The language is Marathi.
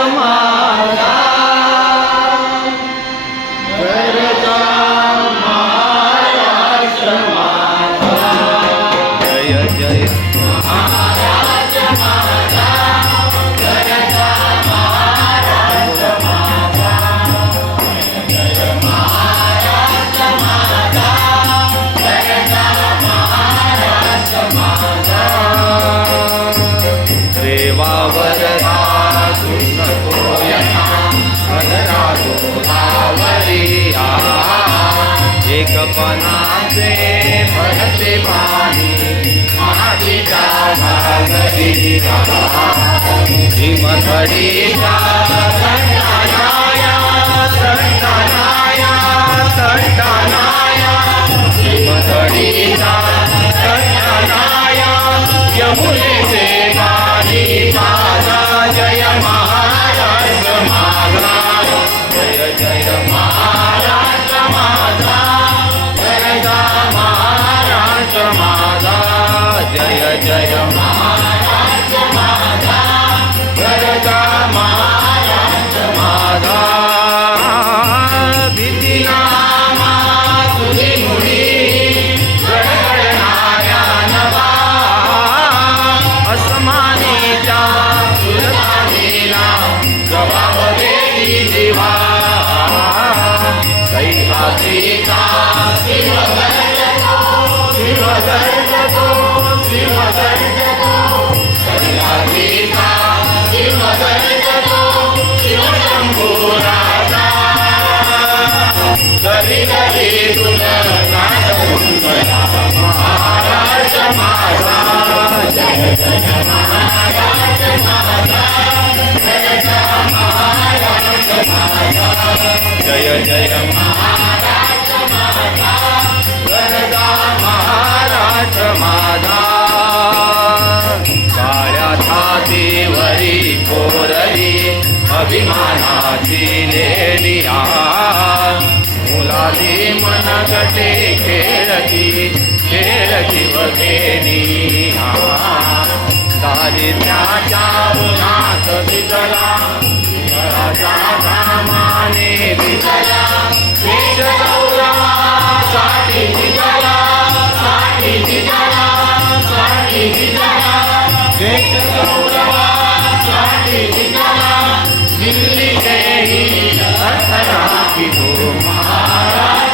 ama एकपणाचे भरते पाणी मातीच्या घागरी हिमथडीच्या तटानाया हिमथडीच्या जय जय महाराष्ट्र माझा गरजा महाराष्ट्र काळ्या कोरली अभिमानाची लेलिया आ मन गटे खेळती खेळती वगेनी. दारिद्र्याच्या उन्हात भिजला घराच्या कामाने भिजला देश गौरवासाठी भिजला साठी भिजला साठी भिजला देश गौरवासाठी भिजला दिल्ली থাকিব মহারাজ